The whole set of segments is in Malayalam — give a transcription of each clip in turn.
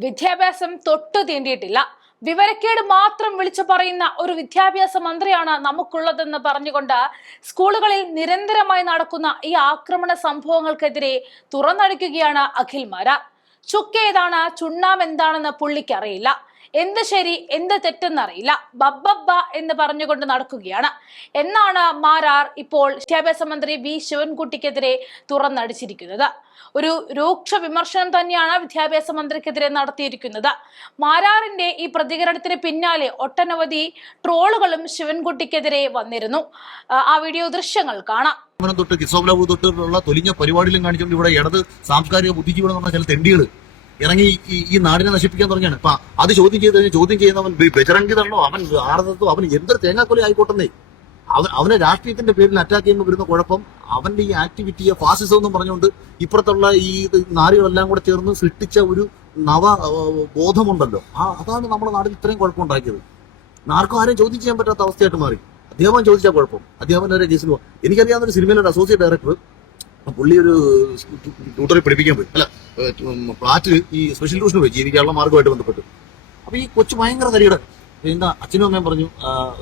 വിദ്യാഭ്യാസം തൊട്ടു തീണ്ടിയിട്ടില്ല. വിവരക്കേട് മാത്രം വിളിച്ചു പറയുന്ന ഒരു വിദ്യാഭ്യാസ മന്ത്രിയാണ് നമുക്കുള്ളതെന്ന് പറഞ്ഞുകൊണ്ട് സ്കൂളുകളിൽ നിരന്തരമായി നടക്കുന്ന ഈ ആക്രമണ സംഭവങ്ങൾക്കെതിരെ തുറന്നടിക്കുകയാണ് അഖിൽ മാരാർ. ചുക്കേതാണ് ചുണ്ണാമ്പ് എന്താണെന്ന് പുള്ളിക്കറിയില്ല, എന്ത് ശരി എന്ത് തെറ്റെന്നറിയില്ല, ബബ്ബബ്ബ എന്ന് പറഞ്ഞുകൊണ്ട് നടക്കുകയാണ് എന്നാണ് മാരാർ ഇപ്പോൾ വിദ്യാഭ്യാസ മന്ത്രി വി ശിവൻകുട്ടിക്കെതിരെ തുറന്നടിച്ചിരിക്കുന്നത്. ഒരു രൂക്ഷ വിമർശനം തന്നെയാണ് വിദ്യാഭ്യാസ മന്ത്രിക്കെതിരെ നടത്തിയിരിക്കുന്നത്. മാരാറിന്റെ ഈ പ്രതികരണത്തിന് പിന്നാലെ ഒട്ടനവധി ട്രോളുകളും ശിവൻകുട്ടിക്കെതിരെ വന്നിരുന്നു. ആ വീഡിയോ ദൃശ്യങ്ങൾ കാണാം. തൊട്ട് കിസോബ്ലാബു തൊട്ടുള്ള തൊലിഞ്ഞ പരിപാടിയിലും കാണിച്ചുകൊണ്ട് ഇവിടെ ഇടത് സാംസ്കാരിക ബുദ്ധിജീവികൾ എന്ന് പറഞ്ഞ ചില തെണ്ടികൾ ഇറങ്ങി ഈ നാടിനെ നശിപ്പിക്കാൻ തുടങ്ങിയാണ്. അപ്പൊ അത് ചോദ്യം ചെയ്യുന്നവൻ ബജറംഗിതാണോ, അവൻ ആർദത്തോ, അവൻ എന്തൊരു തേങ്ങാക്കൊലി ആയിക്കോട്ടെ, അവനെ രാഷ്ട്രീയത്തിന്റെ പേരിൽ അറ്റാക്ക് ചെയ്യുമ്പോൾ വരുന്ന കുഴപ്പം അവന്റെ ഈ ആക്ടിവിറ്റിയെ ഫാസിസം എന്നും പറഞ്ഞുകൊണ്ട് ഇപ്പുറത്തുള്ള ഈ നാരികളെല്ലാം കൂടെ ചേർന്ന് സൃഷ്ടിച്ച ഒരു നവ ബോധമുണ്ടല്ലോ, അതാണ് നമ്മുടെ നാട്ടിൽ ഇത്രയും കുഴപ്പമുണ്ടാക്കിയത്. ആർക്കും ആരെയും ചോദ്യം ചെയ്യാൻ പറ്റാത്ത അവസ്ഥയായിട്ട് മാറി. അധ്യാപനം ചോദിച്ചാൽ കുഴപ്പം, അധ്യാപനം വരെ കേസിൽ പോകാം. എനിക്കറിയാവുന്ന ഒരു സിനിമയിലെ അസോസിയേറ്റ് ഡയറക്ടർ, പുള്ളി ഒരു ട്യൂട്ടറിൽ പഠിപ്പിക്കാൻ പോയി, അല്ല ഫ്ലാറ്റിൽ ഈ സ്പെഷ്യൽ ട്യൂഷന് പോയി ജീവിക്കാനുള്ള മാർഗമായിട്ട് ബന്ധപ്പെട്ട്. അപ്പൊ ഈ കൊച്ചു ഭയങ്കര തരികട. എന്താ അച്ഛനും അമ്മയും പറഞ്ഞു,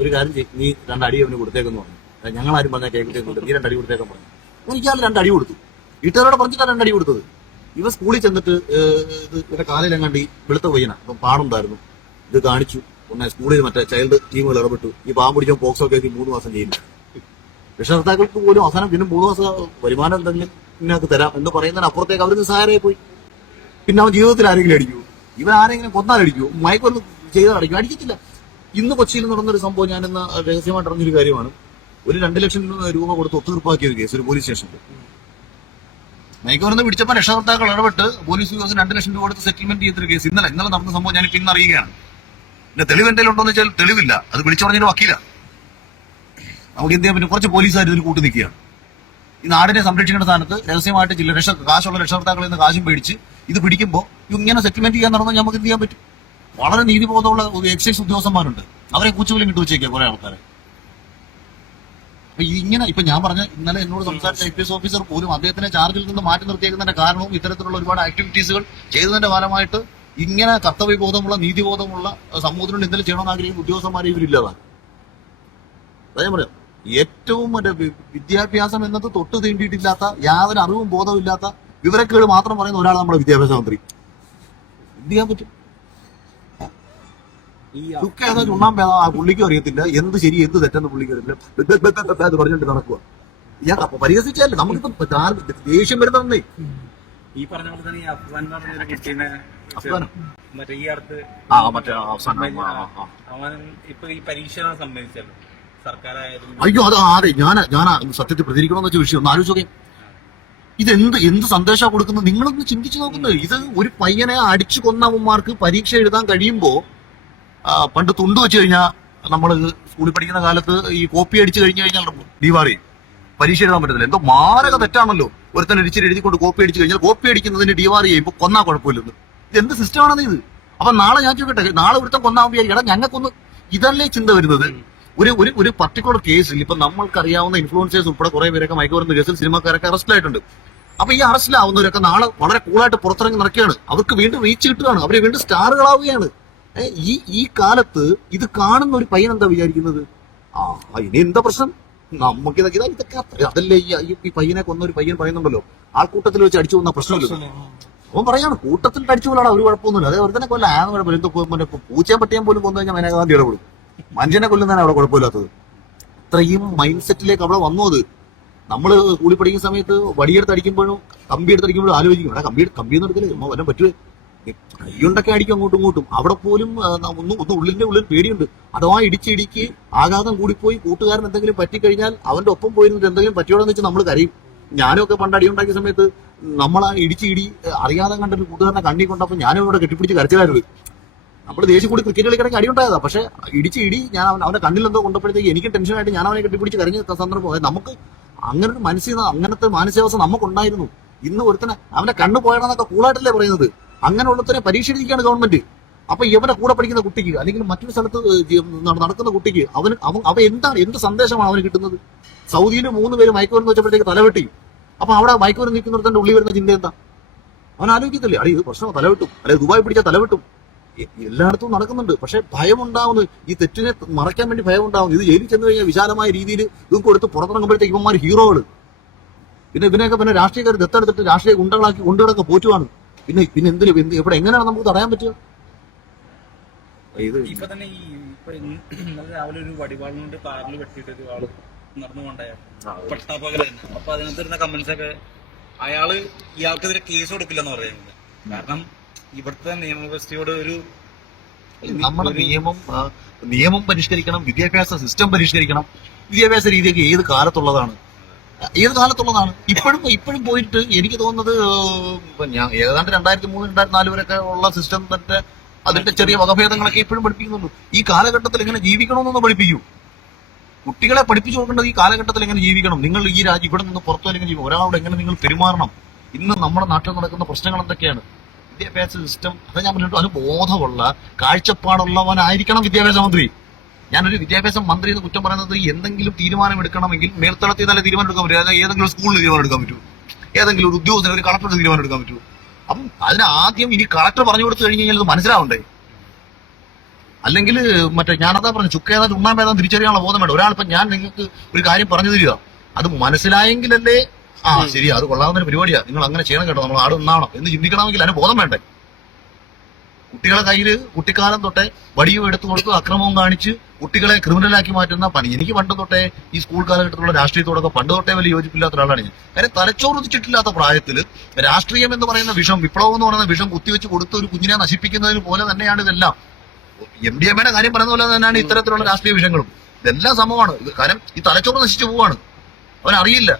ഒരു കാര്യം ചെയ്യും, നീ 2 അടി അവന് കൊടുത്തേക്കെന്ന് പറഞ്ഞു. ഞങ്ങളാരും പറഞ്ഞാൽ കേൾക്കുന്നുണ്ട്, നീ 2 അടി കൊടുത്തേക്കാൻ പറഞ്ഞു. എനിക്കാൾ 2 അടി കൊടുത്തു. വീട്ടുകാരോട് പറഞ്ഞിട്ടാണ് 2 അടി കൊടുത്തത്. ഇവ സ്കൂളിൽ ചെന്നിട്ട് ഇവരുടെ കാലിലെങ്ങാണ്ട് വെളുത്ത പയ്യന, അപ്പം പാടുണ്ടായിരുന്നു, ഇത് കാണിച്ചു. പിന്നെ സ്കൂളിൽ മറ്റേ ചൈൽഡ് ടീമുകൾ ഇടപെട്ടു. ഈ പാവം പിടിച്ച പോക്സോ കേസ് 3 മാസം ചെയ്യില്ല. രക്ഷകർത്താക്കൾക്ക് പോലും അവസാനം പിന്നെ 3 മാസം വരുമാനം എന്തെങ്കിലും ഇന്നൊക്കെ തരാം എന്ന് പറയുന്നതിന് അപ്പുറത്തേക്ക് അവർ നിസ്സാരമായി പോയി. പിന്നെ അവൻ ജീവിതത്തിൽ ആരെങ്കിലും അടിക്കുമോ? ഇവൻ ആരെങ്കിലും കൊന്നാലടിക്കുമോ? മയക്കൊന്നും ചെയ്താൽ അടിക്കും? അടിക്കത്തില്ല. ഇന്ന് കൊച്ചിയിൽ നടന്നൊരു സംഭവം ഞാനിന്ന് രഹസ്യമായിട്ട് അറിഞ്ഞൊരു കാര്യമാണ്. ഒരു 2 ലക്ഷം രൂപ കൊടുത്ത് ഒത്തുതീർപ്പാക്കിയ ഒരു കേസ് ഒരു പോലീസ് സ്റ്റേഷനിൽ. മയക്കുമരുന്ന് പിടിച്ചപ്പോൾ രക്ഷകർത്താക്കൾ ഇടപെട്ട് പോലീസ് ഉദ്യോഗസ്ഥന് 2 ലക്ഷം രൂപ കൊടുത്ത് സെറ്റിൽമെന്റ് ചെയ്തൊരു കേസ് ഇന്നലെ നടന്ന സംഭവം ഞാൻ ഇന്ന് അറിയുകയാണ്. പിന്നെ തെളിവ് എന്തെങ്കിലും ഉണ്ടോന്ന് വെച്ചാൽ തെളിവില്ല. അത് വിളിച്ചു പറഞ്ഞാൽ വക്കീല. നമുക്ക് എന്ത് ചെയ്യാൻ പറ്റും? കുറച്ച് പോലീസുകാർ ഇതിൽ കൂട്ടി നിൽക്കുകയാണ്. ഈ നാടിനെ സംരക്ഷിക്കേണ്ട സ്ഥാനത്ത് രഹസ്യമായിട്ട് ചില കാശുള്ള രക്ഷകർത്താക്കളിൽ നിന്ന് കാശും പേടിച്ച് ഇത് പിടിക്കുമ്പോൾ ഇങ്ങനെ സെറ്റിൽമെന്റ് ചെയ്യാൻ നടന്നാൽ നമുക്ക് എന്ത് ചെയ്യാൻ പറ്റും? വളരെ നീതിബോധമുള്ള ഒരു എക്സൈസ് ഉദ്യോഗസ്ഥന്മാരുണ്ട്, അവരെ കൂച്ചുവിലും കിട്ടു വെച്ചേക്കാം കുറെ ആൾക്കാരെ. അപ്പൊ ഇങ്ങനെ ഇപ്പൊ ഞാൻ പറഞ്ഞ ഇന്നലെ എന്നോട് സംസാരിച്ച IPS ഓഫീസർ പോലും അദ്ദേഹത്തിനെ ചാർജിൽ നിന്ന് മാറ്റി നിർത്തിയേക്കുന്നതിന്റെ കാരണവും ഇത്തരത്തിലുള്ള ഒരുപാട് ആക്ടിവിറ്റീസുകൾ ചെയ്തതിന്റെ ഫലമായിട്ട് ഇങ്ങനെ കർത്തവ്യബോധമുള്ള നീതിബോധമുള്ള സമൂഹത്തിനോട് എന്തെങ്കിലും ചെയ്യണമെന്ന് ആഗ്രഹിക്കുന്ന ഉദ്യോഗസ്ഥന്മാരെ ഇവരില്ലാതാണ്. അതാ ഞാൻ പറയാം, ഏറ്റവും മറ്റേ വിദ്യാഭ്യാസം എന്നത് തൊട്ട് തീണ്ടിയിട്ടില്ലാത്ത, യാതൊരു അറിവും ബോധവും ഇല്ലാത്ത, വിവരക്കേട് മാത്രം പറയുന്ന ഒരാളാണ് നമ്മുടെ വിദ്യാഭ്യാസ മന്ത്രി. എന്ത് ചെയ്യാൻ പറ്റും? ചുക്കേതാ ചുണ്ണാമ്പേതാ ആ പുള്ളിക്കും അറിയത്തില്ല, എന്ത് ശരി എന്ത് തെറ്റെന്ന് പുള്ളിക്ക് അറിയില്ല. അത് പറഞ്ഞിട്ട് നടക്കുക. ഞാൻ പരിഹസിച്ചല്ലേ, നമുക്കിപ്പോ ദേഷ്യം വരുന്നേ. ഈ പറഞ്ഞ പോലെ തന്നെ ഈ അഫ്ഗാൻ എന്ന് പറഞ്ഞൊരു കുട്ടീനെ മറ്റേ ഈ അടുത്ത് അവൻ ഇപ്പൊ ഈ പരീക്ഷ സംബന്ധിച്ചല്ലോ സർക്കാരായാലും. അയ്യോ അതെ ഞാൻ സത്യത്തിൽ പ്രതികരിക്കണമെന്ന് വെച്ച വിഷയം ഒന്ന് ആലോചിച്ച് നോക്കാം. എന്ത് സന്ദേശമാണ് കൊടുക്കുന്നത്? നിങ്ങളൊന്ന് ചിന്തിച്ചു നോക്കുന്നത്. ഇത് ഒരു പയ്യനെ അടിച്ചു കൊന്നവന്മാർക്ക് പരീക്ഷ എഴുതാൻ കഴിയുമ്പോ, പണ്ട് തുണ്ട് വെച്ച് കഴിഞ്ഞാൽ നമ്മൾ സ്കൂളിൽ പഠിക്കുന്ന കാലത്ത് ഈ കോപ്പി അടിച്ചു കഴിഞ്ഞാൽ ദീപാറി പരീക്ഷ എഴുതാൻ പറ്റത്തില്ല. എന്തോ മാരക തെറ്റാണല്ലോ. ഒരുത്തൻ എഴുതിക്കൊണ്ട് കോപ്പി അടിച്ചു കഴിഞ്ഞാൽ കോപ്പി അടിക്കുന്നതിന് ഡിവാറി ചെയ്യുമ്പോൾ കൊന്നാ കുഴപ്പമില്ലെന്ന്. ഇത് എന്ത് സിസ്റ്റമാണെന്ന് ഇത്? അപ്പൊ നാളെ ഞാൻ ചോദിക്കട്ടെ, നാളെ ഒരുത്തൻ കൊന്നാകുമ്പോൾ എടാ ഞങ്ങൾക്കൊന്ന് ഇതല്ലേ ചിന്ത വരുന്നത്? ഒരു പർട്ടിക്കുലർ കേസിൽ ഇപ്പൊ നമ്മൾക്കറിയാവുന്ന ഇൻഫ്ലുവൻസേഴ്സ് ഉൾപ്പെടെ കുറെ പേരൊക്കെ മയക്കുമരുന്ന് കേസിൽ സിനിമാക്കാരൊക്കെ അറസ്റ്റിലായിട്ടുണ്ട്. അപ്പൊ ഈ അറസ്റ്റിലാവുന്നവരൊക്കെ നാളെ വളരെ കൂളായിട്ട് പുറത്തിറങ്ങി നടക്കുകയാണ്. അവർക്ക് വീണ്ടും റീച്ച് കിട്ടുകയാണ്, അവര് വീണ്ടും സ്റ്റാറുകളാവുകയാണ്. ഈ കാലത്ത് ഇത് കാണുന്ന ഒരു പയ്യൻ എന്താ വിചാരിക്കുന്നത്? ഇനി എന്താ പ്രശ്നം? ഇതൊക്കെ അതല്ലേ ഈ പയ്യനെ കൊന്ന ഒരു പയ്യൻ പറയുന്നുണ്ടല്ലോ, ആൾക്കൂട്ടത്തിൽ വെച്ച് അടിച്ചു കൊന്ന പ്രശ്നമില്ല. അവൻ പറയാണ് കൂട്ടത്തിൽ അടിച്ചു കൊല്ലാണ്, ഒരു കുഴപ്പമൊന്നുമില്ല. അതേ ഒരു തന്നെ കൊല്ലം കുഴപ്പമില്ല. എന്തോ പൂച്ചയെ പട്ടിയാൻ പോലും കൊന്നു കഴിഞ്ഞാൽ മേനകാന്തി ഇടപെടും. മനുഷ്യനെ കൊല്ലുന്നതാണ് അവിടെ കുഴപ്പമില്ലാത്തത്. ഇത്രയും മൈൻഡ് സെറ്റിലേക്ക് അവിടെ വന്നു. അത് നമ്മള് കൂടി പഠിക്കുന്ന സമയത്ത് വടിയെടുത്ത് അടിക്കുമ്പോഴും കമ്പി എടുത്ത് അടിക്കുമ്പോഴും ആലോചിക്കും, ഇവിടെ കമ്പിയൊന്നും എടുക്കല് വല്ലതും പറ്റുമേ, കൈകൊണ്ടൊക്കെ അടിക്കും അങ്ങോട്ടും ഇങ്ങോട്ടും. അവിടെ പോലും ഒന്ന് ഉള്ളിന്റെ ഉള്ളിൽ പേടിയുണ്ട്. അഥവാ ഇടിച്ചിടിക്ക് ആഘാതം കൂടിപ്പോയി കൂട്ടുകാരൻ എന്തെങ്കിലും പറ്റിക്കഴിഞ്ഞാൽ അവന്റെ ഒപ്പം പോയിരുന്നിട്ട് എന്തെങ്കിലും പറ്റിയോടെന്ന് വെച്ച് നമ്മൾ കരയും. ഞാനും ഒക്കെ പണ്ട് അടിയുണ്ടാക്കിയ സമയത്ത് നമ്മളാ ഇടി അറിയാതെ കണ്ടൊരു കൂട്ടുകാരനെ കണ്ണി കൊണ്ടപ്പോൾ ഞാനും ഇവിടെ കെട്ടിപ്പിടിച്ച് കരച്ചിലായിരുന്നു. നമ്മൾ ദേശീയ കൂടി ക്രിക്കറ്റ് കളിക്കിടയ്ക്ക് അടിയുണ്ടായതാ. പക്ഷെ ഞാൻ അവന്റെ കണ്ണിൽ എന്തോ കൊണ്ടപ്പോഴത്തേക്ക് എനിക്ക് ടെൻഷനായിട്ട് ഞാൻ അവനെ കെട്ടിപ്പിടിച്ച് കരഞ്ഞ സന്ദർഭം. നമുക്ക് അങ്ങനെ ഒരു അങ്ങനത്തെ മാനസികാവസ്ഥ നമുക്കുണ്ടായിരുന്നു. ഇന്ന് ഒരുത്തനെ അവന്റെ കണ്ണ് പോയണമെന്നൊക്കെ കൂളായിട്ടല്ലേ പറയുന്നത്. അങ്ങനെ ഉള്ളതിനെ പരീക്ഷ എഴുതിക്കുകയാണ് ഗവൺമെന്റ്. അപ്പൊ ഇവനെ കൂടെ പഠിക്കുന്ന കുട്ടിക്ക് അല്ലെങ്കിൽ മറ്റൊരു സ്ഥലത്ത് നടക്കുന്ന കുട്ടിക്ക് എന്ത് സന്ദേശമാണ് അവന് കിട്ടുന്നത്? സൗദിയിൽ 3 പേര് മയക്കുമരുന്ന് വെച്ചപ്പോഴത്തേക്ക് തലവെട്ടി. അപ്പൊ അവിടെ മയക്കുമരുന്ന് നിൽക്കുന്നവരുടെ ഉള്ളിൽ വരുന്ന ചിന്ത എന്താ? അവൻ ആലോചിക്കത്തില്ലേ, അടി ഇത് പ്രശ്നം തലവെട്ടും, അല്ലെങ്കിൽ ദുബായ് പിടിച്ചാൽ തലവെട്ടും. എല്ലായിടത്തും നടക്കുന്നുണ്ട്. പക്ഷെ ഭയം ഉണ്ടാവുന്നത്, ഈ തെറ്റിനെ മറയ്ക്കാൻ വേണ്ടി ഭയം ഉണ്ടാവുന്നു. ഇത് ജയിലിൽ ചെന്ന് കഴിഞ്ഞാൽ വിശാലമായ രീതിയിൽ ഇതും കൊടുത്ത് പുറത്തിറങ്ങുമ്പോഴത്തേക്ക് ഇവന്മാർ ഹീറോകൾ. പിന്നെ ഇവനെയൊക്കെ രാഷ്ട്രീയക്കാർ ദത്തെടുത്തിട്ട് രാഷ്ട്രീയ ഗുണ്ടകളാക്കി കൊണ്ടുകിടക്കെ പോറ്റുവാണ്. പിന്നെ എവിടെ എങ്ങനെയാണ് നമുക്ക് തടയാൻ പറ്റുക? ഇത് ഇപ്പൊ തന്നെ രാവിലെ ഒരു വടിവാളുകൊണ്ട് കാറിൽ വെട്ടിയിട്ട് ഒരു ആള് നടന്നു കൊണ്ടായിരുന്നു പട്ടാപ്പകല തന്നെ. അപ്പൊ അതിനകത്ത് വരുന്ന കമന്റ്സ് ഒക്കെ ഇയാൾക്കെതിരെ കേസ് കൊടുക്കില്ലെന്ന് പറയുന്നത്. കാരണം ഇവിടുത്തെ നിയമവ്യവസ്ഥയോട് ഒരു നമ്മുടെ നിയമം പരിഷ്കരിക്കണം, വിദ്യാഭ്യാസ സിസ്റ്റം പരിഷ്കരിക്കണം. വിദ്യാഭ്യാസ രീതിയൊക്കെ ഏത് കാലത്തുള്ളതാണ്? ഇപ്പോഴും പോയിട്ട് എനിക്ക് തോന്നുന്നത് ഞാൻ ഏതാണ്ട് 2003, 2004 വരെയൊക്കെ ഉള്ള സിസ്റ്റം തന്നെ അതിന്റെ ചെറിയ വകഭേദങ്ങളൊക്കെ ഇപ്പോഴും പഠിപ്പിക്കുന്നുള്ളൂ. ഈ കാലഘട്ടത്തിൽ എങ്ങനെ ജീവിക്കണമെന്നൊന്ന് പഠിപ്പിക്കൂ. കുട്ടികളെ പഠിപ്പിച്ചു കൊടുക്കേണ്ടത് ഈ കാലഘട്ടത്തിൽ എങ്ങനെ ജീവിക്കണം, നിങ്ങൾ ഈ രാജ്യം ഇവിടെ നിന്ന് പുറത്തു എങ്ങനെ ജീവിക്കും, ഒരാളോട് എങ്ങനെ നിങ്ങൾ പെരുമാറണം. ഇന്ന് നമ്മുടെ നാട്ടിൽ നടക്കുന്ന പ്രശ്നങ്ങൾ എന്തൊക്കെയാണ്? വിദ്യാഭ്യാസ സിസ്റ്റം അത് ഞാൻ പറഞ്ഞിട്ട് അതിന് ബോധമുള്ള കാഴ്ചപ്പാടുള്ളവനായിരിക്കണം വിദ്യാഭ്യാസ മന്ത്രി. ഞാനൊരു വിദ്യാഭ്യാസ മന്ത്രി എന്ന് കുറ്റം പറയുന്നത് എന്തെങ്കിലും തീരുമാനം എടുക്കണമെങ്കിൽ മേൽത്തളത്തിൽ നല്ല തീരുമാനം എടുക്കാൻ പറ്റും. അതായത് ഏതെങ്കിലും സ്കൂളിൽ തീരുമാനം എടുക്കാൻ പറ്റൂ, ഏതെങ്കിലും ഒരു ഉദ്യോഗസ്ഥന് ഒരു കളക്ടർക്ക് തീരുമാനം എടുക്കാൻ പറ്റൂ. അപ്പം അതിന് ആദ്യം ഇനി കളക്ടർ പറഞ്ഞു കൊടുത്തു കഴിഞ്ഞ് കഴിഞ്ഞാൽ അത് മനസ്സിലാവണ്ടേ? അല്ലെങ്കിൽ ഞാനതാ പറഞ്ഞു, ചുക്കേതാ ചുണ്ണാമ്പേതാ തിരിച്ചറിയാനുള്ള ബോധം വേണ്ട. ഒരാളിപ്പം ഞാൻ നിങ്ങൾക്ക് ഒരു കാര്യം പറഞ്ഞു തരിക, അത് മനസ്സിലായെങ്കിലല്ലേ ശരി അത് കൊള്ളാവുന്ന പരിപാടിയാ, നിങ്ങൾ അങ്ങനെ ചെയ്യണം കേട്ടോ, നമ്മൾ ആട് നിന്നാണോ എന്ന് ചിന്തിക്കണമെങ്കിൽ അതിന് ബോധം വേണ്ടേ? കുട്ടികളെ കയ്യിൽ കുട്ടിക്കാലം തൊട്ടേ വടിയും എടുത്തു കൊടുത്ത് അക്രമവും കാണിച്ച് കുട്ടികളെ ക്രിമിനലാക്കി മാറ്റുന്ന പണി. എനിക്ക് പണ്ട് തൊട്ടേ ഈ സ്കൂൾ കാലഘട്ടത്തിലുള്ള രാഷ്ട്രീയത്തോടൊക്കെ പണ്ട് തൊട്ടേ വലിയ യോജിപ്പില്ലാത്ത ഒരാളാണ് ഞാൻ. കാര്യം തലച്ചോറുദിച്ചിട്ടില്ലാത്ത പ്രായത്തിൽ രാഷ്ട്രീയം എന്ന് പറയുന്ന വിഷം, വിപ്ലവം എന്ന് പറയുന്ന വിഷം കുത്തിവെച്ച് കൊടുത്ത് ഒരു കുഞ്ഞിനെ നശിപ്പിക്കുന്നതിന് പോലെ തന്നെയാണ് ഇതെല്ലാം. MDMA കാര്യം പറയുന്ന പോലെ തന്നെയാണ് ഇത്തരത്തിലുള്ള രാഷ്ട്രീയ വിഷയങ്ങളും. ഇതെല്ലാം സമമാണ്. കാരണം ഈ തലച്ചോറ് നശിച്ചു പോവാണ്, അവനറിയില്ല.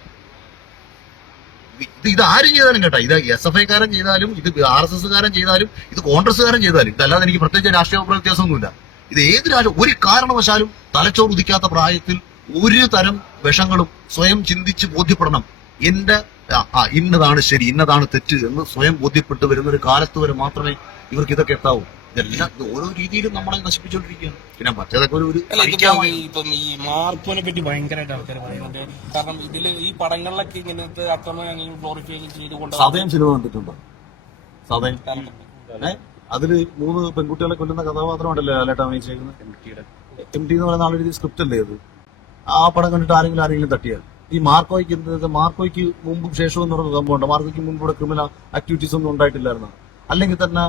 ഇത് ആരും ചെയ്താലും കേട്ടാ, ഇത് SFI കാരൻ ചെയ്താലും, ഇത് RSS കാരൻ ചെയ്താലും, ഇത് കോൺഗ്രസ്സുകാരൻ ചെയ്താലും, ഇതല്ലാതെ എനിക്ക് പ്രത്യേകിച്ച് രാഷ്ട്രീയ വ്യത്യാസമൊന്നുമില്ല. ഇത് ഏത് ഒരു കാരണവശാലും തലച്ചോറ് ഉദിക്കാത്ത പ്രായത്തിൽ ഒരു തരം വിഷങ്ങളും സ്വയം ചിന്തിച്ച് ബോധ്യപ്പെടണം. ഇന്നതാണ് ശരി, ഇന്നതാണ് തെറ്റ് എന്ന് സ്വയം ബോധ്യപ്പെട്ട് വരുന്ന ഒരു കാലത്ത് വരെ മാത്രമേ ഇവർക്ക് ഇതൊക്കെ എത്താവൂ. ഇതെല്ലാം ഓരോ രീതിയിലും നമ്മളെ നശിപ്പിച്ചുകൊണ്ടിരിക്കുകയാണ്. പിന്നെ മറ്റേതൊക്കെ ഇപ്പം ഈ മാർക്കോനെ പറ്റി ഭയങ്കരമായിട്ട് ആൾക്കാർ പറയുന്നുണ്ട്. കാരണം ഇതില് ഈ പടങ്ങളിലൊക്കെ ഇങ്ങനത്തെ അക്രമം ഗ്ലോറിഫൈ ചെയ്തുകൊണ്ട് സതയം സിനിമ കണ്ടിട്ടുണ്ടോ? സതയം അതില് 3 പെൺകുട്ടികളെ കൊല്ലുന്ന കഥാപാത്രമാണല്ലേ ലാലേട്ടൻ അഭിനയിച്ചേക്കുന്നത്. MT എന്ന് പറയുന്ന ആളെഴുതിയ സ്ക്രിപ്റ്റ് അല്ലേ അത്? ആ പടം കണ്ടിട്ട് ആരെങ്കിലും തട്ടിയാൽ ഈ മാർക്കോയ്ക്ക് മുമ്പും ശേഷവും എന്ന് പറയുന്ന സംഭവമുണ്ട്. മാർക്കോയ്ക്ക് മുമ്പ് ഇവിടെ ക്രിമിനൽ ആക്ടിവിറ്റീസ് ഒന്നും ഉണ്ടായിട്ടില്ലായിരുന്നു. അല്ലെങ്കിൽ തന്നെ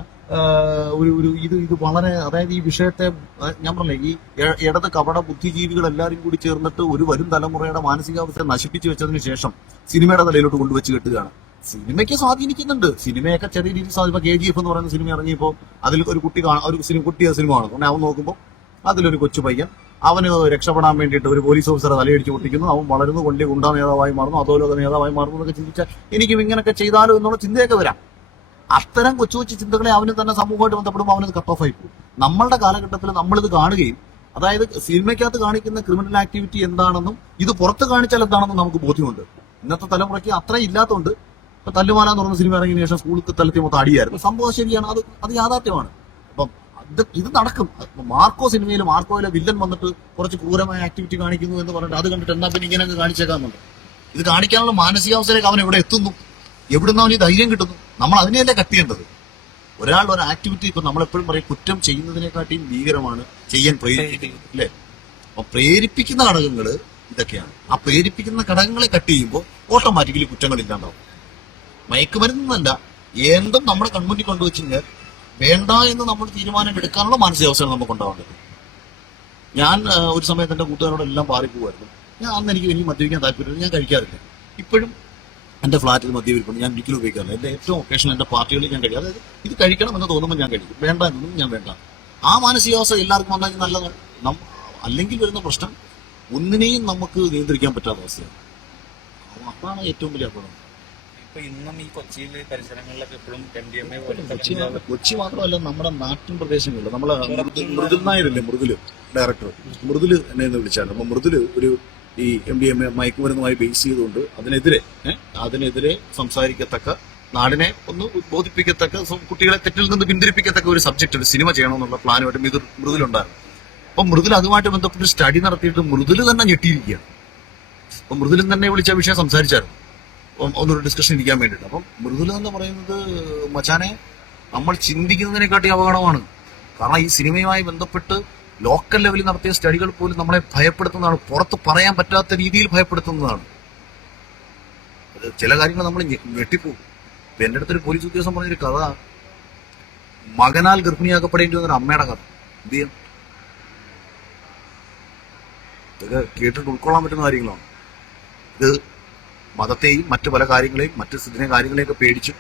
ഇത് വളരെ, അതായത് ഈ വിഷയത്തെ ഞാൻ പറഞ്ഞേ, ഈ ഇടത് കപട ബുദ്ധിജീവികൾ എല്ലാവരും കൂടി ചേർന്നിട്ട് ഒരു വരും തലമുറയുടെ മാനസികാവസ്ഥ നശിപ്പിച്ചു വെച്ചതിന് ശേഷം സിനിമയുടെ തലയിലോട്ട് കൊണ്ടുവച്ച് കെട്ടുകയാണ്. സിനിമയ്ക്ക് സ്വാധീനിക്കുന്നുണ്ട്. സിനിമയൊക്കെ ചെറിയ രീതിയിൽ സ്വാധീനം. KGF എന്ന് പറയുന്ന സിനിമ ഇറങ്ങിയപ്പോൾ അതിൽ ഒരു കുട്ടിയുടെ സിനിമ ആണ്. അവൻ നോക്കുമ്പോൾ അതിലൊരു കൊച്ചു പയ്യൻ അവന് രക്ഷപ്പെടാൻ വേണ്ടിയിട്ട് ഒരു പോലീസ് ഓഫീസറെ തലയടിച്ച് പൊട്ടിക്കുന്നു. അവൻ വളരുന്നു, കൊണ്ടി ഗുണ്ടാ നേതാവായി മാറുന്നു, അധോലോക നേതാവായി മാറുന്നു എന്നൊക്കെ ചിന്തിച്ചാൽ എനിക്കും ഇങ്ങനെയൊക്കെ ചെയ്താലോ എന്നുള്ള ചിന്തയൊക്കെ വരാം. അത്തരം കൊച്ചു കൊച്ചു ചിന്തകളെ അവന് തന്നെ സമൂഹമായിട്ട് ബന്ധപ്പെടുമ്പോൾ അവനത് കട്ട് ഓഫ് ആയി പോകും. നമ്മളുടെ കാലഘട്ടത്തിൽ നമ്മളിത് കാണുകയും, അതായത് സിനിമയ്ക്കകത്ത് കാണിക്കുന്ന ക്രിമിനൽ ആക്ടിവിറ്റി എന്താണെന്നും ഇത് പുറത്ത് കാണിച്ചാൽ എന്താണെന്നും നമുക്ക് ബോധ്യമുണ്ട്. ഇന്നത്തെ തലമുറയ്ക്ക് അത്ര ഇല്ലാത്തതുകൊണ്ട് ഇപ്പൊ തല്ലുമാല എന്ന് പറയുന്ന സിനിമ ഇറങ്ങിയ ശേഷം സ്കൂളിൽ തലത്തി മൊത്തം അടിയായിരുന്നു. സംഭവം ശരിയാണ്, അത് യാഥാർത്ഥ്യമാണ്. അപ്പം ഇത് നടക്കും. മാർക്കോ സിനിമയിൽ മാർക്കോയിലെ വില്ലൻ വന്നിട്ട് കുറച്ച് ക്രൂരമായ ആക്ടിവിറ്റി കാണിക്കുന്നു എന്ന് പറഞ്ഞിട്ട് അത് കണ്ടിട്ട് എന്നാ പിന്നെ ഇങ്ങനെ കാണിച്ചേക്കാന്നുണ്ട്. ഇത് കാണിക്കാനുള്ള മാനസികാവസ്ഥയിലേക്ക് അവൻ എവിടെ എത്തുന്നു, എവിടുന്ന് അവന് ധൈര്യം കിട്ടുന്നു? നമ്മൾ അതിനെയല്ലേ കട്ട് ചെയ്യേണ്ടത്. ഒരാളുടെ ഒരു ആക്ടിവിറ്റി ഇപ്പൊ നമ്മളെപ്പോഴും പറയും, കുറ്റം ചെയ്യുന്നതിനെക്കാട്ടിയും ഭീകരമാണ് ചെയ്യാൻ പ്രേരിപ്പിക്കുന്നത്, അല്ലേ? അപ്പൊ പ്രേരിപ്പിക്കുന്ന ഘടകങ്ങൾ ഇതൊക്കെയാണ്. ആ പ്രേരിപ്പിക്കുന്ന ഘടകങ്ങളെ കട്ട് ചെയ്യുമ്പോൾ ഓട്ടോമാറ്റിക്കലി കുറ്റങ്ങൾ ഇല്ലാണ്ടാവും. മയക്കുമരുന്നല്ല, എന്തും നമ്മുടെ കൺമുന്നിൽ കൊണ്ടുവച്ചാൽ വേണ്ട എന്ന് നമ്മൾ തീരുമാനം എടുക്കാനുള്ള മാനസികാവസ്ഥയാണ് നമുക്ക് ഉണ്ടാവേണ്ടത്. ഞാൻ ഒരു സമയത്ത് എന്റെ കൂട്ടുകാരോടെല്ലാം പാറിപ്പോവായിരുന്നു. അന്ന് എനിക്ക് മദ്യപിക്കാൻ താല്പര്യമില്ല, ഞാൻ കഴിക്കാറില്ല. ഇപ്പോഴും എന്റെ ഫ്ലാറ്റിൽ മദ്യപിരിപ്പുണ്ട്, ഞാൻ ഒരിക്കലും ഉപയോഗിക്കാറില്ല. എന്റെ ഏറ്റവും ഒക്കേഷൻ എന്റെ പാർട്ടികളിൽ ഞാൻ കഴിക്കും. അതായത് ഇത് കഴിക്കണം എന്ന് തോന്നുമ്പോൾ ഞാൻ കഴിക്കും, വേണ്ട എന്നൊന്നും ഞാൻ വേണ്ട. ആ മാനസികാവസ്ഥ എല്ലാവർക്കും വന്നാൽ നല്ലതാണ്. അല്ലെങ്കിൽ വരുന്ന പ്രശ്നം ഒന്നിനെയും നമുക്ക് നിയന്ത്രിക്കാൻ പറ്റാത്ത അവസ്ഥയാണ്. അതാണ് ഏറ്റവും വലിയ അപകടം. ഇപ്പൊ ഇന്നും ഈ കൊച്ചിയിലെ പരിസരങ്ങളിലൊക്കെ എപ്പോഴും MDMA കൊച്ചി മാത്രമല്ല, നമ്മുടെ നാട്ടിൻ പ്രദേശങ്ങളിൽ നമ്മളെ മൃദുൽ നായരില്ലേ, ഡയറക്ടർ മൃദുൽ എന്നെ വിളിച്ചാണ്. അപ്പൊ മൃദുൽ ഒരു ഈ MDMA മയക്കുമരുന്നുമായി ബേസ് ചെയ്തുകൊണ്ട് അതിനെതിരെ സംസാരിക്കത്തക്ക, നാടിനെ ഒന്ന് ബോധിപ്പിക്കത്തക്ക, കുട്ടികളെ തെറ്റിൽ നിന്ന് പിന്തിരിപ്പിക്കത്തക്ക ഒരു സബ്ജക്ട്, ഒരു സിനിമ ചെയ്യണമെന്നുള്ള പ്ലാനുമായിട്ട് മൃദുലുണ്ടായിരുന്നു. അപ്പൊ മൃദുൽ അതുമായിട്ട് ബന്ധപ്പെട്ട് സ്റ്റഡി നടത്തിയിട്ട് മൃദുൽ തന്നെ ഞെട്ടിയിരിക്കുകയാണ്. അപ്പൊ മൃദുലും തന്നെ വിളിച്ച വിഷയം സംസാരിച്ചായിരുന്നു. ഒന്നൊരു ഡിസ്കഷൻ ഇരിക്കാൻ വേണ്ടിയിട്ട്. അപ്പം മൃദുല എന്ന് പറയുന്നത് മച്ചാനെ നമ്മൾ ചിന്തിക്കുന്നതിനെക്കാട്ടി അപകടമാണ്. കാരണം ഈ സിനിമയുമായി ബന്ധപ്പെട്ട് ലോക്കൽ ലെവലിൽ നടത്തിയ സ്റ്റഡികൾ പോലും നമ്മളെ ഭയപ്പെടുത്തുന്നതാണ്, പുറത്ത് പറയാൻ പറ്റാത്ത രീതിയിൽ ഭയപ്പെടുത്തുന്നതാണ്. ചില കാര്യങ്ങൾ നമ്മൾ ഞെട്ടിപ്പോകും. ഇപ്പൊ എന്റെ അടുത്തൊരു പോലീസ് ഉദ്യോഗസ്ഥൻ പറഞ്ഞൊരു കഥ, മകനാൽ ഗർഭിണിയാക്കപ്പെടേണ്ടി വന്നൊരു അമ്മയുടെ കഥ. എന്ത് ചെയ്യാം, ഇതൊക്കെ കേട്ടിട്ട് ഉൾക്കൊള്ളാൻ പറ്റുന്ന കാര്യങ്ങളാണ്. ഇത് മതത്തെയും മറ്റു പല കാര്യങ്ങളെയും മറ്റു സ്ഥിതി കാര്യങ്ങളെയൊക്കെ പേടിച്ച്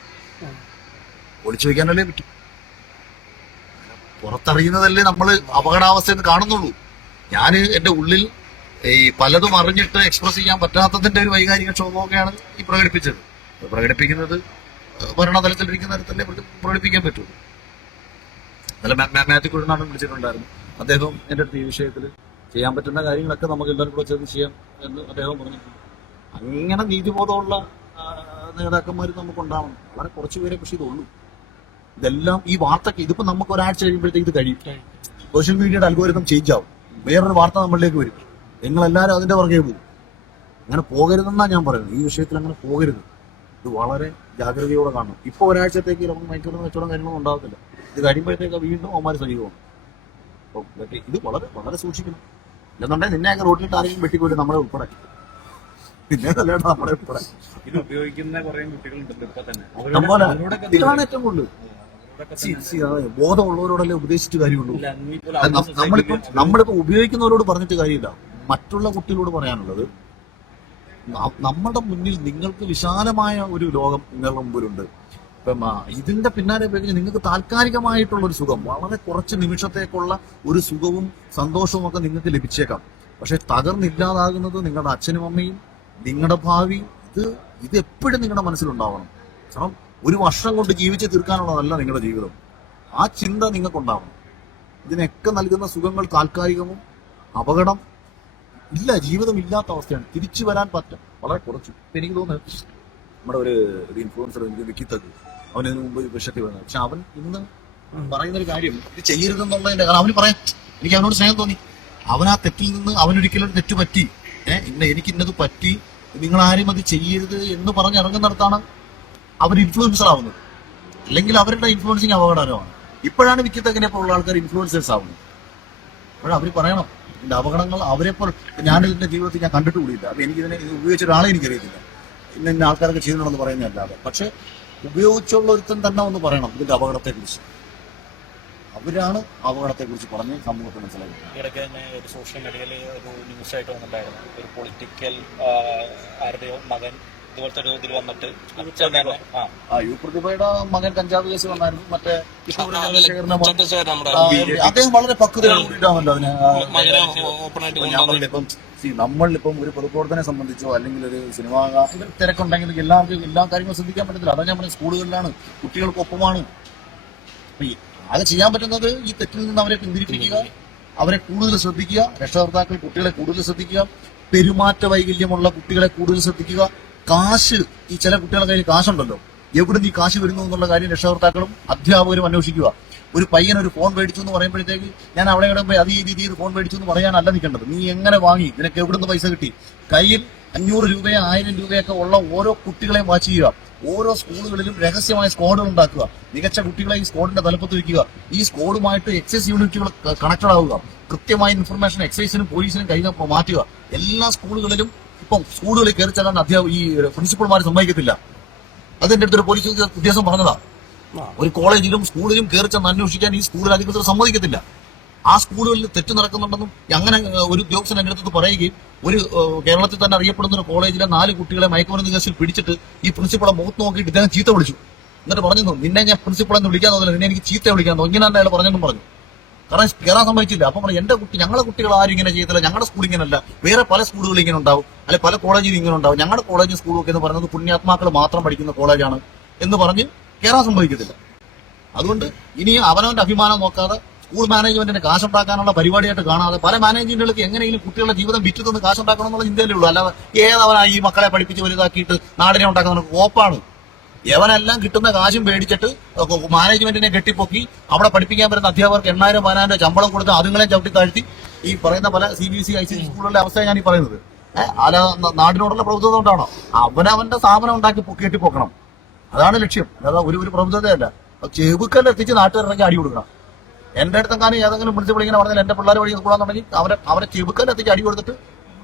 ഒളിച്ചു വയ്ക്കാനല്ലേ പറ്റും. പുറത്തറിയുന്നതല്ലേ നമ്മൾ അപകടാവസ്ഥയെന്ന് കാണുന്നുള്ളൂ. ഞാൻ എന്റെ ഉള്ളിൽ ഈ പലതും അറിഞ്ഞിട്ട് എക്സ്പ്രസ് ചെയ്യാൻ പറ്റാത്തതിന്റെ ഒരു വൈകാരിക ക്ഷോഭമൊക്കെയാണ് ഈ പ്രകടിപ്പിച്ചത്. പ്രകടിപ്പിക്കുന്നത് ഭരണതലത്തിലിരിക്കുന്ന തരത്തിലേ പ്രകടിപ്പിക്കാൻ പറ്റുള്ളൂ. നല്ല മാത്യു കുഴനാടൻ വിളിച്ചിട്ടുണ്ടായിരുന്നു. അദ്ദേഹം എന്റെ അടുത്ത് ഈ വിഷയത്തിൽ ചെയ്യാൻ പറ്റുന്ന കാര്യങ്ങളൊക്കെ നമുക്ക് എല്ലാവരും കൂടെ ചേർന്ന് ചെയ്യാം എന്ന് അദ്ദേഹം പറഞ്ഞിട്ടുണ്ട്. അങ്ങനെ നീതിബോധമുള്ള നേതാക്കന്മാർ നമുക്കുണ്ടാവണം. വളരെ കുറച്ചുപേരെ പക്ഷേ ഇതുള്ളൂ. ഇതെല്ലാം ഈ വാർത്തക്ക് ഇതിപ്പോ നമുക്ക് ഒരാഴ്ച കഴിയുമ്പോഴത്തേക്ക് ഇത് കഴിയും. സോഷ്യൽ മീഡിയയുടെ അൽഗോരിതം ചേഞ്ച് ആവും. വേറൊരു വാർത്ത നമ്മളിലേക്ക് വരും. നിങ്ങളെല്ലാവരും അതിന്റെ പുറകെ പോകും. അങ്ങനെ പോകരുതെന്നാണ് ഞാൻ പറയുന്നത്. ഈ വിഷയത്തിൽ അങ്ങനെ പോകരുത്. ഇത് വളരെ ജാഗ്രതയോടെ കാണണം. ഇപ്പൊ ഒരാഴ്ചത്തേക്ക് നമുക്ക് മയക്കുമരുന്ന് കച്ചവടം കാര്യങ്ങളൊന്നും ഉണ്ടാകത്തില്ല. ഇത് കഴിയുമ്പോഴത്തേക്ക് വീണ്ടും അവന്മാർ സജീവമാണ്. അപ്പോൾ ഇത് വളരെ വളരെ സൂക്ഷിക്കണം. എന്നുണ്ടെങ്കിൽ നിന്നെയൊക്കെ റോഡിലിട്ട് ആരെങ്കിലും വെട്ടിക്കൊല്ലും, നമ്മളെ ഉൾപ്പെടെ. പിന്നെ അല്ലാണ്ട് നമ്മളെ ഉൾപ്പെടെ ഇത് ഉപയോഗിക്കുന്ന കുറെ കുട്ടികളുണ്ടല്ലോ ഇപ്പൊ തന്നെ. അതുപോലെ ഇതാണ് ഏറ്റവും കൂടുതൽ ബോധമുള്ളവരോടല്ലേ ഉപദേശിച്ച് കാര്യമുള്ളൂ. നമ്മളിപ്പോ ഉപയോഗിക്കുന്നവരോട് പറഞ്ഞിട്ട് കാര്യമില്ല. മറ്റുള്ള കുട്ടികളോട് പറയാനുള്ളത്, നമ്മുടെ മുന്നിൽ നിങ്ങൾക്ക് വിശാലമായ ഒരു ലോകം നിങ്ങളുടെ മുമ്പിലുണ്ട്. ഇപ്പം ഇതിന്റെ പിന്നാലെ പോയി നിങ്ങൾക്ക് താൽക്കാലികമായിട്ടുള്ള ഒരു സുഖം, വളരെ കുറച്ച് നിമിഷത്തേക്കുള്ള ഒരു സുഖവും സന്തോഷവും ഒക്കെ നിങ്ങൾക്ക് ലഭിച്ചേക്കാം. പക്ഷെ തകർന്നില്ലാതാകുന്നത് നിങ്ങളുടെ അച്ഛനും അമ്മയും നിങ്ങളുടെ ഭാവി. ഇത് എപ്പോഴും നിങ്ങളുടെ മനസ്സിലുണ്ടാവണം. കാരണം ഒരു വർഷം കൊണ്ട് ജീവിച്ച് തീർക്കാനുള്ളതല്ല നിങ്ങളുടെ ജീവിതം. ആ ചിന്ത നിങ്ങൾക്കുണ്ടാവണം. ഇതിനൊക്കെ നൽകുന്ന സുഖങ്ങൾ താൽക്കാലികവും അപകടം ഇല്ല, ജീവിതം ഇല്ലാത്ത അവസ്ഥയാണ്. തിരിച്ചു വരാൻ പറ്റും വളരെ കുറച്ചു. എനിക്ക് തോന്നുന്നത് നമ്മുടെ ഒരു ഇൻഫ്ലുവൻസർ വിക്കിത്തത് അവന് ഇതിനു മുമ്പ് വിഷയത്തിൽ വന്നത്. പക്ഷെ അവൻ ഇന്ന് പറയുന്നൊരു കാര്യം ഇത് ചെയ്യരുതെന്നുള്ളതിന്റെ കാരണം അവന് പറയാൻ എനിക്ക് അവനോട് സ്നേഹം തോന്നി. അവൻ ആ തെറ്റിൽ നിന്ന് അവനൊരിക്കലും ഒരു തെറ്റ് പറ്റി, എനിക്ക് ഇന്നത് പറ്റി, നിങ്ങൾ ആരും അത് ചെയ്യരുത് എന്ന് പറഞ്ഞ് ഇറങ്ങുന്നിടത്താണ് അവർ ഇൻഫ്ലുവൻസർ ആവുന്നത്. അല്ലെങ്കിൽ അവരുടെ ഇൻഫ്ലുവൻസിങ് അപകടകരമാണ്. ഇപ്പോഴാണ് വിക്കിത്തക്കിനെ പോലുള്ള ആൾക്കാർ ഇൻഫ്ലുവൻസേഴ്സ് ആവുന്നത്. അപ്പോഴവർ അവർ പറയണം ഇതിന്റെ അപകടങ്ങൾ. അവരെപ്പോൾ ഞാൻ ഇതിന്റെ ജീവിതത്തിൽ ഞാൻ കണ്ടിട്ട് കൂടിയില്ല. അപ്പൊ എനിക്കിതിനെ ഉപയോഗിച്ച ഒരാളെ എനിക്കറിയത്തില്ല. ഇന്ന ആൾക്കാരൊക്കെ ചെയ്തിട്ടുണ്ടെന്ന് പറയുന്നതല്ലാതെ. പക്ഷെ ഉപയോഗിച്ചുള്ള ഒരുത്തൻ തന്നെ ഒന്ന് പറയണം ഇതിന്റെ അപകടത്തെക്കുറിച്ച്. അവരാണ് അപകടത്തെക്കുറിച്ച് പറഞ്ഞ് സമൂഹത്തിന് മനസ്സിലാക്കുന്നത്. ഇടയ്ക്ക് തന്നെ ഒരു സോഷ്യൽ മീഡിയയിൽ ഒരു ന്യൂസ് ആയിട്ട് വന്നിട്ടുണ്ടായിരുന്നു. ഒരു പൊളിറ്റിക്കൽ ആരുടെയോ മകൻ ഇതുപോലത്തെ ഒരു ഇതിൽ വന്നിട്ട് പ്രതിഭയുടെ മകൻ കഞ്ചാവ് കേസ് വന്നായിരുന്നു. മറ്റേ അദ്ദേഹം വളരെ പക്വതയോട് കൂടിയിട്ടാണല്ലോ അതിന്. നമ്മളിപ്പം ഒരു പൊതുപ്രവർത്തനെ സംബന്ധിച്ചോ അല്ലെങ്കിൽ ഒരു സിനിമാ തിരക്കുണ്ടെങ്കിൽ എല്ലാവർക്കും എല്ലാ കാര്യങ്ങളും ശ്രദ്ധിക്കാൻ പറ്റത്തില്ല. അതാ ഞാൻ പറഞ്ഞത്, സ്കൂളുകളിലാണ്, കുട്ടികൾക്കൊപ്പമാണ്. അത് ചെയ്യാൻ പറ്റുന്നത് ഈ തെറ്റിൽ നിന്ന് അവരെ പിന്തിരിപ്പിക്കുക, അവരെ കൂടുതൽ ശ്രദ്ധിക്കുക, രക്ഷകർത്താക്കൾ കുട്ടികളെ കൂടുതൽ ശ്രദ്ധിക്കുക, പെരുമാറ്റ വൈകല്യമുള്ള കുട്ടികളെ കൂടുതൽ ശ്രദ്ധിക്കുക. കാശ്, ഈ ചില കുട്ടികളുടെ കയ്യിൽ കാശുണ്ടല്ലോ, എവിടുന്ന് ഈ കാശ് വരുന്നു എന്നുള്ള കാര്യം രക്ഷകർത്താക്കളും അധ്യാപകരും അന്വേഷിക്കുക. ഒരു പയ്യൻ ഒരു ഫോൺ മേടിച്ചു എന്ന് പറയുമ്പോഴത്തേക്ക് ഞാൻ അവിടെ ഇവിടെ പോയി അത് ഈ രീതിയിൽ ഫോൺ മേടിച്ചു എന്ന് പറയാനല്ല നിൽക്കേണ്ടത്. നീ എങ്ങനെ വാങ്ങി, നിനക്ക് എവിടുന്ന് പൈസ കിട്ടി, കയ്യിൽ 500 രൂപയോ 1000 രൂപയൊക്കെ ഉള്ള ഓരോ കുട്ടികളെയും വാച്ച് ചെയ്യുക. ഓരോ സ്കൂളുകളിലും രഹസ്യമായ സ്ക്വാഡുകൾ ഉണ്ടാക്കുക. മികച്ച കുട്ടികളെ ഈ സ്ക്വാഡിന്റെ തലപ്പത്ത് വയ്ക്കുക. ഈ സ്ക്വാഡുമായിട്ട് എക്സൈസ് യൂണിറ്റുകൾ കണക്റ്റഡ് ആവുക. കൃത്യമായ ഇൻഫർമേഷൻ എക്സൈസിനും പോലീസിനും കൈകൾ മാറ്റുക. എല്ലാ സ്കൂളുകളിലും ഇപ്പം സ്കൂളുകളിൽ കയറി ചെല്ലാൻ ഈ പ്രിൻസിപ്പൾമാർ സമ്മതിക്കത്തില്ല. അതെന്റെ അടുത്തൊരു പോലീസ് ഉദ്യോഗസ്ഥൻ പറഞ്ഞതാ. ഒരു കോളേജിലും സ്കൂളിലും കയറി ചെന്ന് അന്വേഷിക്കാൻ ഈ സ്കൂളിൽ അധികൃതർ സമ്മതിക്കത്തില്ല. ആ സ്കൂളുകളിൽ തെറ്റ് നടക്കുന്നുണ്ടെന്നും അങ്ങനെ ഒരു ഉദ്യോഗസ്ഥൻ എന്റെ അടുത്ത് പറയുകയും, ഒരു കേരളത്തിൽ തന്നെ അറിയപ്പെടുന്ന ഒരു കോളേജിലെ 4 കുട്ടികളെ മയക്കുമരുന്ന് കേസിൽ പിടിച്ചിട്ട് ഈ പ്രിൻസിപ്പളെ മുഖത്ത് നോക്കിയിട്ട് ഇദ്ദേഹം ചീത്ത വിളിച്ചു. എന്നിട്ട് പറഞ്ഞു, നിന്നെ ഞാൻ പ്രിൻസിപ്പളെന്ന് വിളിക്കാൻ തോന്നില്ല, നിന്നെ എനിക്ക് ചീത്ത വിളിക്കാൻ തോന്നി. ഇങ്ങനെ തന്നെ അയാൾ പറഞ്ഞെന്നും പറഞ്ഞു. കാരണം കയറാൻ സമ്മതിച്ചില്ല. അപ്പം എന്റെ ഞങ്ങളുടെ കുട്ടികൾ ആരും ഇങ്ങനെ ചെയ്യത്തില്ല, ഞങ്ങളുടെ സ്കൂൾ ഇങ്ങനല്ല, വേറെ പല സ്കൂളുകൾ ഇങ്ങനെ ഉണ്ടാവും, അല്ലെ പല കോളേജിൽ ഇങ്ങനെ ഉണ്ടാവും, ഞങ്ങളുടെ കോളേജും സ്കൂളും ഒക്കെ എന്ന് പറയുന്നത് പുണ്യാത്മാക്കൾ മാത്രം പഠിക്കുന്ന കോളേജാണ് എന്ന് പറഞ്ഞ് കയറാൻ സമ്മതിക്കത്തില്ല. അതുകൊണ്ട് ഇനി അവനവന്റെ അഭിമാനം നോക്കാതെ സ്കൂൾ മാനേജ്മെന്റിന് കാശുണ്ടാക്കാനുള്ള പരിപാടിയായിട്ട് കാണാതെ പല മാനേജ്മെന്റുകൾക്ക് എങ്ങനെയെങ്കിലും കുട്ടികളുടെ ജീവിതം വിറ്റ് തന്ന് കാശുണ്ടാക്കണം എന്നുള്ള ചിന്തയിലേ ഉള്ളൂ. അല്ലാതെ ഏതവനായി ഈ മക്കളെ പഠിപ്പിച്ച് വലുതാക്കിയിട്ട് നാടിനെ ഉണ്ടാക്കുന്ന കോപ്പാണ്. യവനെല്ലാം കിട്ടുന്ന കാശും മേടിച്ചിട്ട് മാനേജ്മെന്റിനെ കെട്ടിപ്പൊക്കി അവിടെ പഠിപ്പിക്കാൻ വരുന്ന അധ്യാപകർക്ക് 8,000-10,000 ശമ്പളം കൊടുത്ത് അതുങ്ങളെ ചവിട്ടി താഴ്ത്തി ഈ പറയുന്ന പല CBSE ICSE സ്കൂളുകളുടെ അവസ്ഥ ഞാൻ ഈ പറയുന്നത്. അല്ല നാടിനോടുള്ള പ്രബുദ്ധത കൊണ്ടാണോ? അവനവന്റെ സ്ഥാപനം ഉണ്ടാക്കി കെട്ടിപ്പൊക്കണം, അതാണ് ലക്ഷ്യം. അല്ലാതെ ഒരു പ്രബുദ്ധതയല്ല. ചെവുക്കൽ എത്തിച്ച് നാട്ടുകാരിറങ്ങി അടി കൊടുക്കണം. എന്റെ അടുത്തെങ്ങാനും ഏതെങ്കിലും പ്രിൻസിപ്പൾ ഇങ്ങനെ പറഞ്ഞാൽ എന്റെ പിള്ളേർ വഴി കൂടാൻ തുടങ്ങി അവരെ ചെവുക്കൽ എത്തിച്ച് അടി കൊടുത്തിട്ട്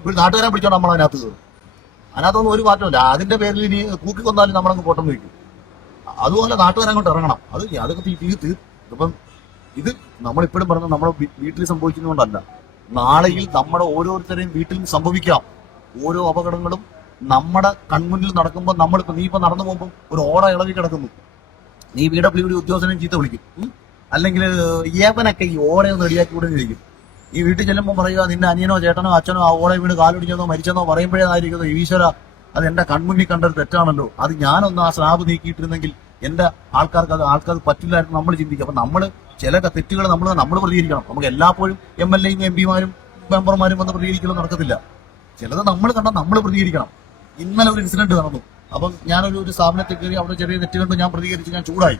ഒരു നാട്ടുകാരെ പിടിച്ചോണ്ട് നമ്മൾ അതിനകത്ത് കയറും. അതിനകത്തൊന്നും ഒരു മാറ്റമില്ല. അതിന്റെ പേരിൽ ഇനി കൂക്കി കൊന്നാലും നമ്മളങ്ങ് പൊട്ടം വയ്ക്കും. അതുപോലെ നാട്ടുകാരങ്ങോട്ട് ഇറങ്ങണം. അതൊക്കെ ഇപ്പം ഇത് നമ്മളിപ്പോഴും പറഞ്ഞത് നമ്മുടെ വീട്ടിൽ സംഭവിക്കുന്നതുകൊണ്ടല്ല, നാളെയിൽ നമ്മുടെ ഓരോരുത്തരെയും വീട്ടിൽ സംഭവിക്കാം. ഓരോ അപകടങ്ങളും നമ്മുടെ കൺമുന്നിൽ നടക്കുമ്പോൾ നമ്മളിപ്പോ നീ ഇപ്പൊ നടന്നു പോകുമ്പോൾ ഒരു ഓട ഇളകി കിടക്കുന്നു, നീ PWD ഉദ്യോഗസ്ഥനെയും ചീത്ത വിളിക്കും, അല്ലെങ്കിൽ ഏവനൊക്കെ ഈ ഓടയൊന്ന് റെഡിയാക്കി കൂടെ ഇരിക്കും. ഈ വീട്ടിൽ ചെല്ലുമ്പോൾ പറയുക നിന്റെ അനിയനോ ചേട്ടനോ അച്ഛനോ ആ ഓട വീണ് കാലൊടിച്ചെന്നോ മരിച്ചെന്നോ പറയുമ്പോഴേതായിരിക്കുന്നു ഈശ്വര അത് എന്റെ കൺമുന്നിൽ കണ്ടൊരു തെറ്റാണല്ലോ, അത് ഞാനൊന്ന് ആ സ്ലാബ് നീക്കിയിട്ടിരുന്നെങ്കിൽ എന്റെ ആൾക്കാർക്ക് പറ്റില്ലായിരുന്നു നമ്മൾ ചിന്തിക്കും. അപ്പൊ നമ്മള് ചില തെറ്റുകൾ നമ്മൾ പ്രതികരിക്കണം. നമുക്ക് എല്ലായ്പ്പോഴും MLA-യും MP-മാരും മെമ്പർമാരും വന്ന് പ്രതികരിക്കലൊന്നും നടക്കത്തില്ല. ചിലത് നമ്മൾ കണ്ടാൽ നമ്മൾ പ്രതികരിക്കണം. ഇന്നലെ ഒരു ഇൻസിഡന്റ് നടന്നു. അപ്പം ഞാനൊരു സ്ഥാപനത്തിൽ കയറി അവിടെ ചെറിയ തെറ്റ് കണ്ട് ഞാൻ പ്രതികരിച്ച് ഞാൻ ചൂടായി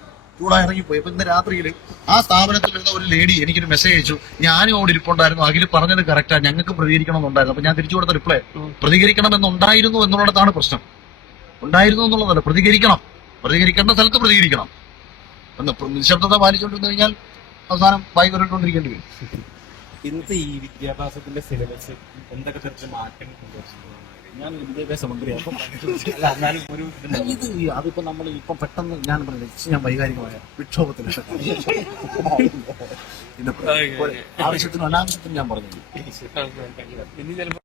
ഇറങ്ങിപ്പോയി. അപ്പൊ ഇന്ന് രാത്രിയിൽ ആ സ്ഥാപനത്തിൽ ഇരുന്ന ഒരു ലേഡി എനിക്കൊരു മെസ്സേജ് അയച്ചു, ഞാനും അവിടെ ഇരിപ്പുണ്ടായിരുന്നു, അഖിൽ പറഞ്ഞത് കറക്റ്റാ, ഞങ്ങൾക്ക് പ്രതികരിക്കണം എന്നുണ്ടായിരുന്നു. അപ്പൊ ഞാൻ തിരിച്ചു കൊടുത്ത റിപ്ലൈ പ്രതികരിക്കണമെന്നുണ്ടായിരുന്നു എന്നുള്ളതാണ് പ്രശ്നം. ഉണ്ടായിരുന്നു എന്നുള്ളതല്ല, പ്രതികരിക്കേണ്ട സ്ഥലത്ത് പ്രതികരിക്കണം. നിശബ്ദത പാലിച്ചുകൊണ്ടിരുന്നു കഴിഞ്ഞാൽ അവസാനം വായി വരട്ടോണ്ടിരിക്കേണ്ടി വരും. ഇന്നത്തെ ഈ വിദ്യാഭ്യാസത്തിന്റെ സിലബസ് എന്തൊക്കെ തരത്തിൽ മാറ്റങ്ങൾ കൊണ്ടുവരുന്നു? ഞാൻ വിദ്യാഭ്യാസ മന്ത്രിയാണ്. എന്നാലും ഒരു അതിപ്പോ നമ്മൾ ഇപ്പൊ പെട്ടെന്ന് ഞാൻ പറഞ്ഞില്ല, ഞാൻ വൈകാരികമായ വിക്ഷോഭത്തിന് ആവശ്യത്തിനും അനാവശ്യത്തിനും ഞാൻ പറഞ്ഞു. ഇനി ചിലപ്പോൾ